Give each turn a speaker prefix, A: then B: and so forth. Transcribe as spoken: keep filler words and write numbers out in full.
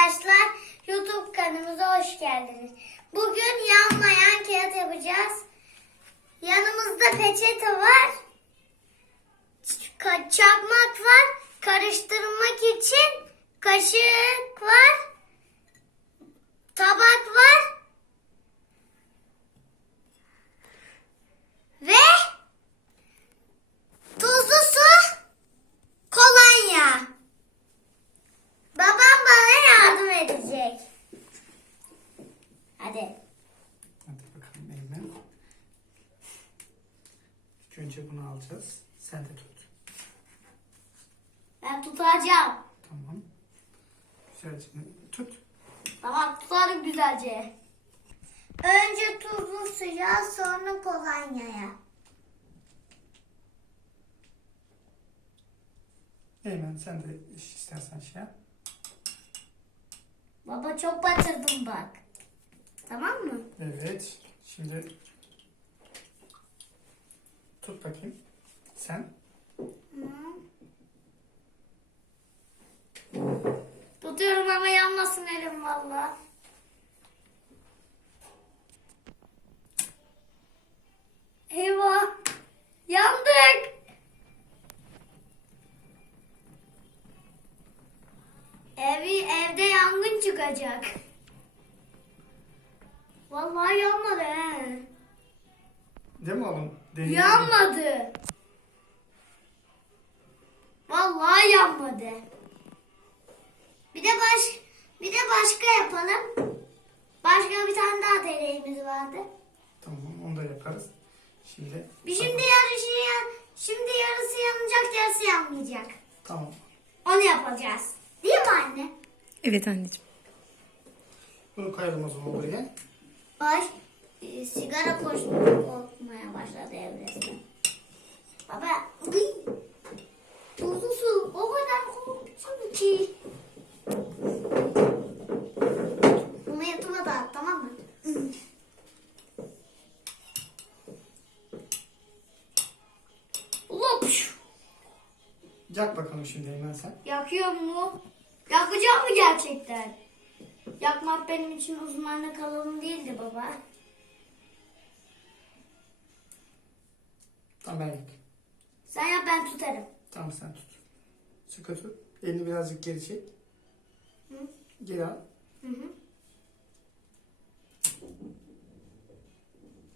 A: arkadaşlar, YouTube kanalımıza hoş geldiniz. Bugün yanmayan kağıt yapacağız. Yanımızda peçete var, çakmak var, karıştırmak için kaşık var, tabak var ve tuzlu su, kolonya. Babam bana yardım edecek. Hadi.
B: Hadi bakalım Eymen. İlk önce bunu alacağız. Sen de tut.
A: Ben tutacağım.
B: Tamam. Güzelce tut.
A: Tamam, tutarım güzelce. Önce tuzlu suya, sonra kolonyaya.
B: Eymen sen de istersen şey yap.
A: Baba çok batırdım bak. Tamam mı?
B: Evet. Şimdi tut bakayım. Sen.
A: Hı. Tutuyorum ama yanmasın elim valla. Eyvah! Yandık! Evi, evde yangın çıkacak. Vallahi yanmadı he.
B: Değil mi oğlum? Deneyelim.
A: Yanmadı. Vallahi yanmadı. Bir de baş bir de başka yapalım. Başka bir tane daha deneyimiz vardı.
B: Tamam onu da yaparız. Şimdi.
A: Bir şimdi yarısı yan, şimdi yarısı yanacak, yarısı yanmayacak.
B: Tamam.
A: Onu yapacağız. Değil mi anne?
C: Evet anneciğim.
B: Bunu koyalım o zaman buraya.
A: Baş e, sigara kokmaya başladı evresinde. Baba, gıy. Tuzlu su o kadar korktum ki. Bunu yatıma da at, tamam mı? Lopş.
B: Yak bakalım şimdi Eymen sen.
A: Yakıyor mu? Yakacak mı gerçekten? Yakmak benim için uzmanlık alanım değildi baba.
B: Tamam ben yak.
A: Sen yap, ben tutarım.
B: Tamam sen tut. Sıkı tut. Elini birazcık geri çek.
A: Hı?
B: Geri al.
A: Hı hı.